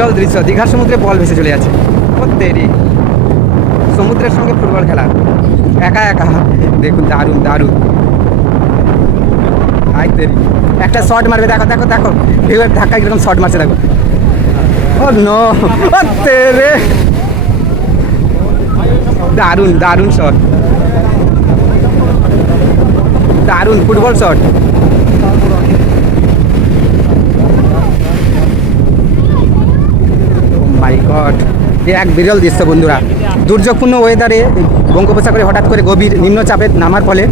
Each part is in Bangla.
জল দৃশ্য, দীঘার সমুদ্রে বল ভেসে চলে যাচ্ছে। প্রত্যেকই সমুদ্রের সঙ্গে ফুটবল খেলা। একা একা। দেখুন, দারুণ দারুণ। আই তেরি একটা শট মারবে, দেখো দেখো দেখো। ঢেউয়ের ধাক্কা কীরকম শট মারছে, দেখো। ও নো ও তেরে দারুণ দারুণ শট দারুণ ফুটবল শট মাই গড এ এক বিরল দৃশ্য, বন্ধুরা। দুর্যোগপূর্ণ ওয়েদারে বঙ্গোপসাগরে হঠাৎ করে গভীর নিম্নচাপে নামার ফলে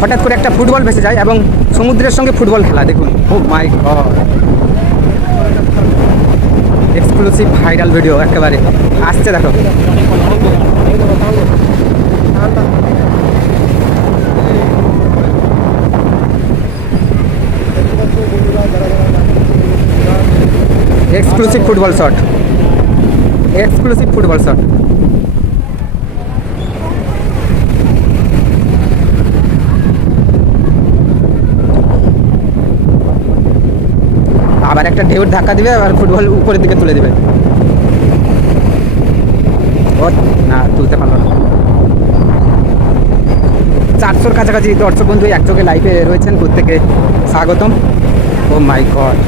হঠাৎ করে একটা ফুটবল ভেসে যায় এবং সমুদ্রের সঙ্গে ফুটবল খেলা। দেখুন oh my exclusive viral video একেবারে। আসছে, দেখো। Exclusive football shot exclusive football shot আবার একটা ঢেউর ধাক্কা দিবে, আবার ফুটবল উপরের দিকে তুলে দিবে। ও, না, তুলতে পারল না। চারশোর কাছাকাছি দর্শক বন্ধু একযোগে লাইভে রয়েছেন প্রত্যেকে। স্বাগতম। ও মাই গড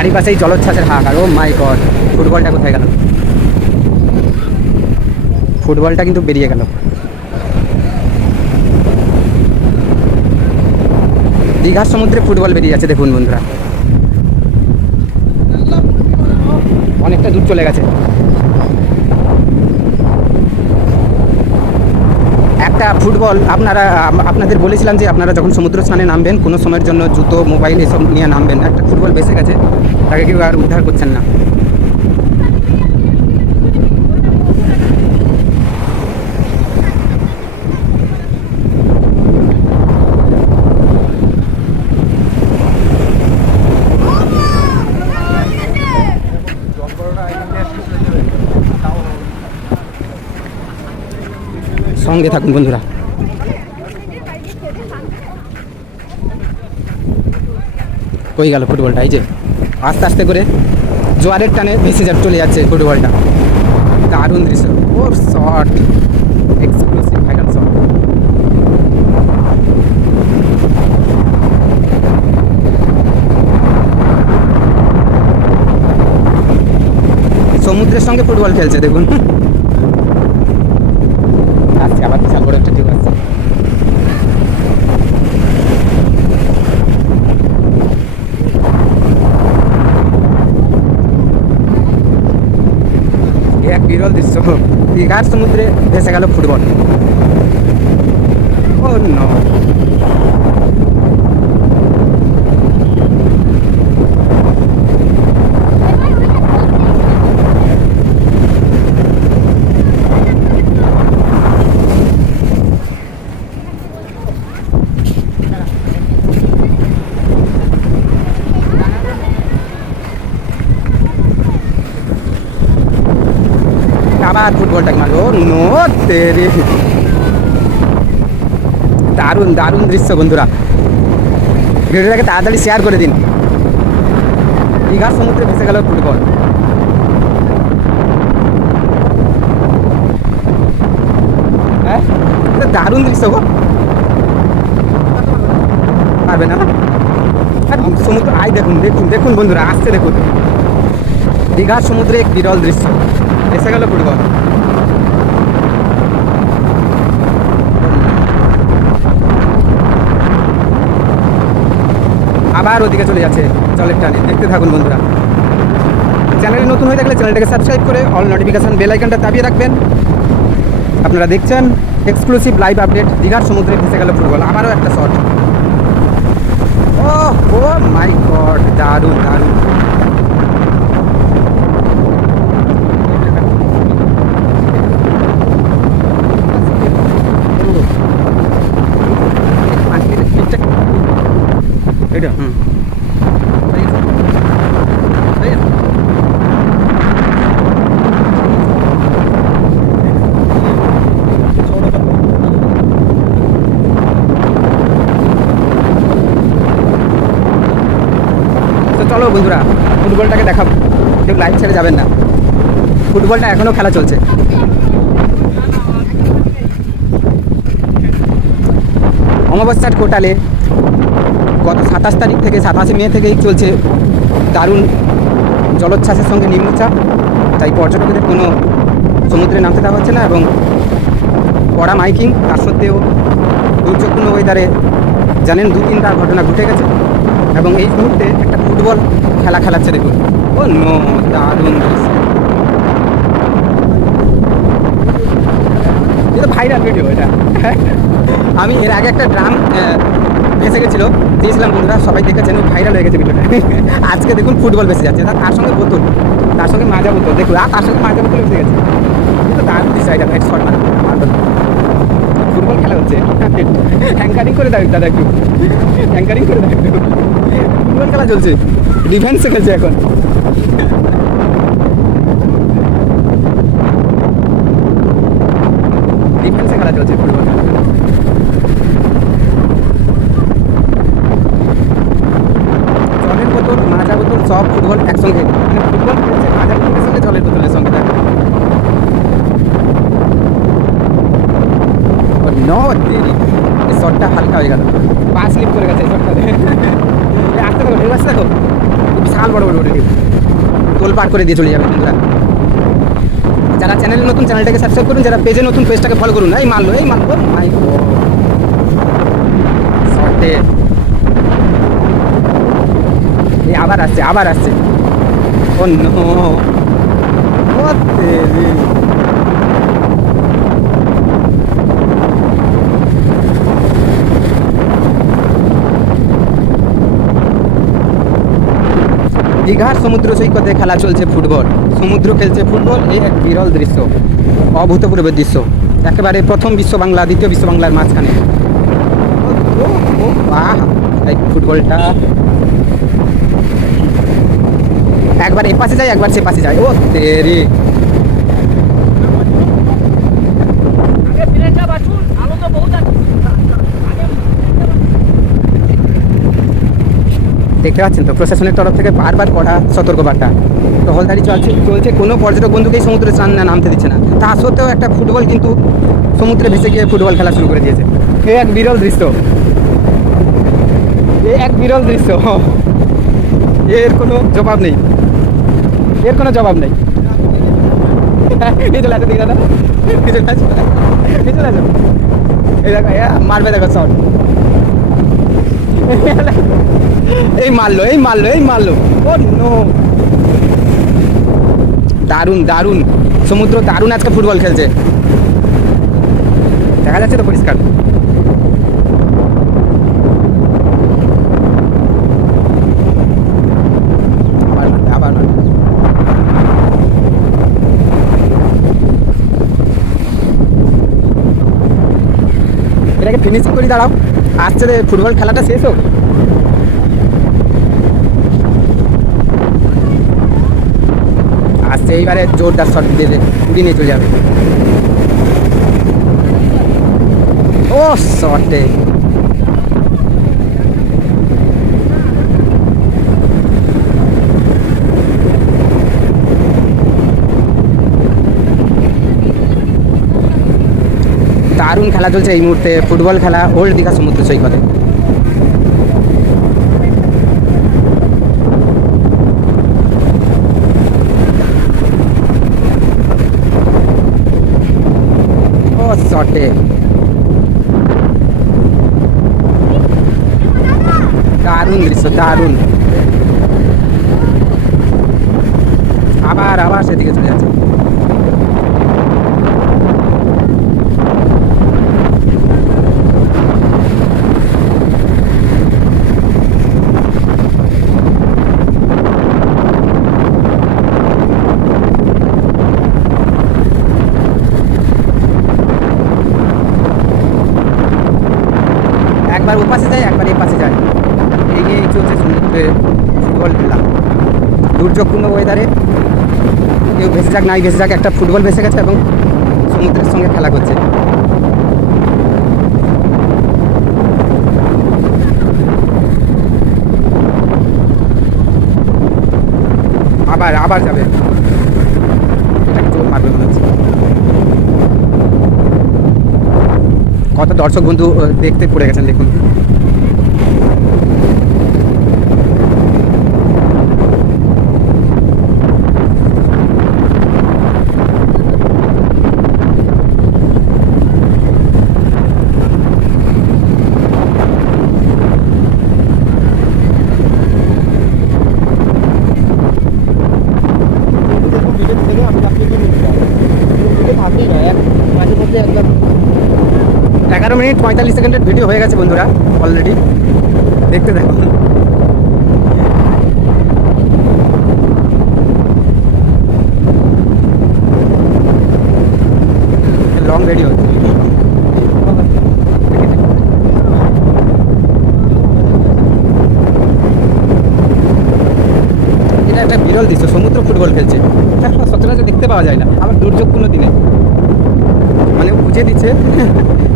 চারিপাশেই জলোচ্ছ্বাসের হাহাকার। ও মাই গড ফুটবলটা কোথায় গেল? ফুটবলটা কিন্তু বেরিয়ে গেল। দীঘার সমুদ্রে ফুটবল বেরিয়ে যাচ্ছে, দেখুন বন্ধুরা। অনেকটা দূর চলে গেছে। একটা ফুটবল, আপনারা, আপনাদের বলেছিলাম যে আপনারা যখন সমুদ্র স্নানে নামবেন, কোনো সময়ের জন্য জুতো, মোবাইল এসব নিয়ে নামবেন একটা ফুটবল বেঁচে গেছে, তাকে কেউ আর উদ্ধার করছেন না। সঙ্গে থাকুন বন্ধুরা। কই গেল ফুটবলটা? এই যে আস্তে আস্তে করে জোয়ারের টানে ভেসে যা চলে যাচ্ছে ফুটবলটা। দারুণ দৃশ্য। Oh shot exclusive viral shot সমুদ্রের সঙ্গে ফুটবল খেলছে, দেখুন আসছে আবার বিশাল বড় একটা ঢেউ আসছে এ এক বিরল দৃশ্য। দীঘার সমুদ্রে ভেসে গেল ফুটবল। ও আবার ফুটবলটাকে মারলো নো দারুণ দারুণ দৃশ্য বন্ধুরা। ভিডিওটাকে তাড়াতাড়ি শেয়ার করে দিন। দীঘার সমুদ্রে ভেসে গেল ফুটবল। হ্যাঁ? দারুণ দৃশ্য গো। পারবে না আর সমুদ্র আই দেখুন দেখুন দেখুন বন্ধুরা, আসছে দেখুন। দীঘার সমুদ্রে এক বিরল দৃশ্য। এসে গেল ফুটবল। আবার ওদিকে চলে যাচ্ছে জলের টানে। দেখতে থাকুন বন্ধুরা। চ্যানেলে নতুন হয়ে থাকলে চ্যানেলটাকে সাবস্ক্রাইব করে অল নোটিফিকেশান বেল আইকনটা দাবিয়ে রাখবেন। আপনারা দেখছেন এক্সক্লুসিভ লাইভ আপডেট দীঘার সমুদ্রে ভেসে গেল ফুটবল। আমারও একটা শট ও ও মাই গড দারুণ দারুণ এটা হুম চলো বন্ধুরা, ফুটবলটাকে দেখাবো। কেউ লাইভ ছেড়ে যাবেন না। ফুটবলটা এখনও খেলা চলছে। অমাবস্যার কোটালে গত সাতাশ তারিখ থেকে, সাতাশে মে থেকেই চলছে দারুণ জলোচ্ছ্বাসের সঙ্গে নিম্নচাপ। তাই পর্যটকদের কোনো সমুদ্রে নামতে দেওয়া হচ্ছে না এবং কড়া মাইকিং তার সত্ত্বেও দুর্যোগপূর্ণ ওয়েদারে জানেন দু তিনটা ঘটনা ঘটে গেছে। এবং এই মুহূর্তে ফুটবল খেলা খেলাচ্ছে দেখুন। ও নো, দারুণ। এটা ভাইরাল ভিডিও এটা। আমি এর আগে একটা ড্রাম ভেসে গেছিল। দিয়েছিলাম বন্ধুরা, সবাই দেখেছেন ভাইরাল হয়ে গেছে ভিডিওটা। আজকে দেখুন ফুটবল ভেসে যাচ্ছে। তার তার সঙ্গে বোতল। তার সঙ্গে মাজা বোতল। দেখুন, আর তার সঙ্গে মাজা বোতল ভেসে গেছে। কিন্তু দারুণ দিচ্ছে এটা ভাই শর্ট ফুটবল খেলা হচ্ছে। হ্যাঙ্কারিং করে দাও, দাদা, একটু। হ্যাঙ্কারিং করে দাও। চলছে। ডিফেন্সে খেলছে এখন। ডিফেন্সে চলছে ফুটবল। জলের বোতল মাজা বোতল, সব ফুটবল একসঙ্গে। মানে ফুটবল সঙ্গে জলের বোতলের সঙ্গে দেখো নো দেরি। শটটা হালকা হয়ে গেল। পা স্লিপ করে গেছে এই আসতে দেখো ঢেউ আসতে দেখো বিশাল বড় বড় বড় ঢেউ পার করে দিয়ে চলে যাবে বন্ধুরা। যারা চ্যানেলে নতুন, চ্যানেলটাকে সাবস্ক্রাইব করুন, যারা পেজে নতুন, পেজটাকে ফলো করুন। এই মারলো এই মারলো মাই শটে এই আবার আসছে আবার আসছে। নো। ও দীঘার সমুদ্র সৈকতে খেলা চলছে ফুটবল। সমুদ্র খেলছে ফুটবল এই এক বিরল দৃশ্য, অভূতপূর্ব দৃশ্য। একেবারে প্রথম বিশ্ব বাংলা, দ্বিতীয় বিশ্ব বাংলার মাঝখানে। ফুটবলটা। একবার এ পাশে যায়, একবার সে পাশে যায়। ও তেরি দেখতে পাচ্ছেন তো? প্রশাসনের তরফ থেকে বারবার কড়া সতর্কবার্তা। টহলদারি চলছে চলছে, কোনো পর্যটক বন্ধুকেই সমুদ্রে চান না নামতে দিচ্ছে না। তা সত্ত্বেও একটা ফুটবল কিন্তু সমুদ্রে ভেসে গিয়ে ফুটবল খেলা শুরু করে দিয়েছে। এ এক বিরল দৃশ্য। এ এক বিরল দৃশ্য। এর কোনো জবাব নেই। এর কোনো জবাব নেই। দাদা মারবে দেখো, শট। এই মারলো এই মারলো এই মারলো। Oh no. দারুণ সমুদ্র দারুণ আজকে ফুটবল খেলছে। দেখা যাচ্ছে তো পরিষ্কার। এটাকে ফিনিশিং করে, দাঁড়াও। আসছে ফুটবল খেলাটা শেষ হোক। আসছে এইবারে জোরদার শট দিয়ে দে, উড়িয়ে নিয়ে চলে যাবে। ও শটে দারুণ খেলা চলছে এই মুহূর্তে, ফুটবল খেলা, ওল্ড দীঘা সমুদ্র সৈকতে। শটে দারুণ দৃশ্য দারুণ। আবার আবার সেদিকে চলে যাচ্ছে একবার ও পাশে যায় একবার এই পাশে যায় এই নিয়েই চলছে সমুদ্রে ফুটবল খেলা। দুর্যোগপূর্ণ ওয়েদারে কেউ ভেসে যাক নাই ভেসে যাক একটা ফুটবল ভেসে গেছে এবং সমুদ্রের সঙ্গে খেলা করছে। আবার আবার যাবে। কত দর্শক বন্ধু দেখতে পড়ে গেছেন, দেখুন। পঁয়তাল্লিশ সেকেন্ডের ভিডিও হয়ে গেছে বন্ধুরা অলরেডি দেখতে দেখুন লং ভিডিও এটা একটা বিরল দৃশ্য, সমুদ্র ফুটবল খেলছে। সচরাচর দেখতে পাওয়া যায় না, আবার দুর্যোগপূর্ণ দিনে। মানে বুঝে দিচ্ছে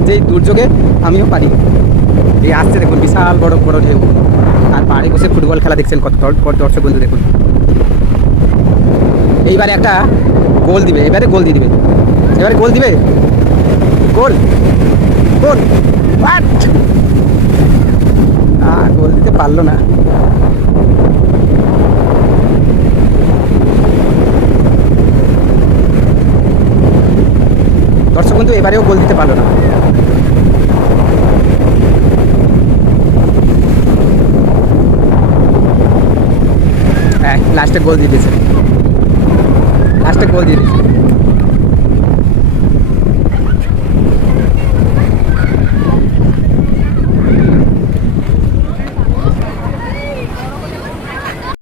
যে এই দুর্যোগে আমিও পারি। এই আসছে দেখুন বিশাল বড় বড় ঢেউ। আর পাড়ে বসে ফুটবল খেলা দেখছেন কত দর্শক বন্ধু দেখুন। এইবারে একটা গোল দিবে এবারে গোল দিয়ে দিবে। এবারে গোল দিবে? গোল। গোল? আহ, গোল দিতে পারল না। দর্শক বন্ধু, এবারেও গোল দিতে পারল না। হ্যাঁ লাস্টে গোল দিয়ে দিয়েছে। লাস্টে গোল দিয়ে দিয়েছে।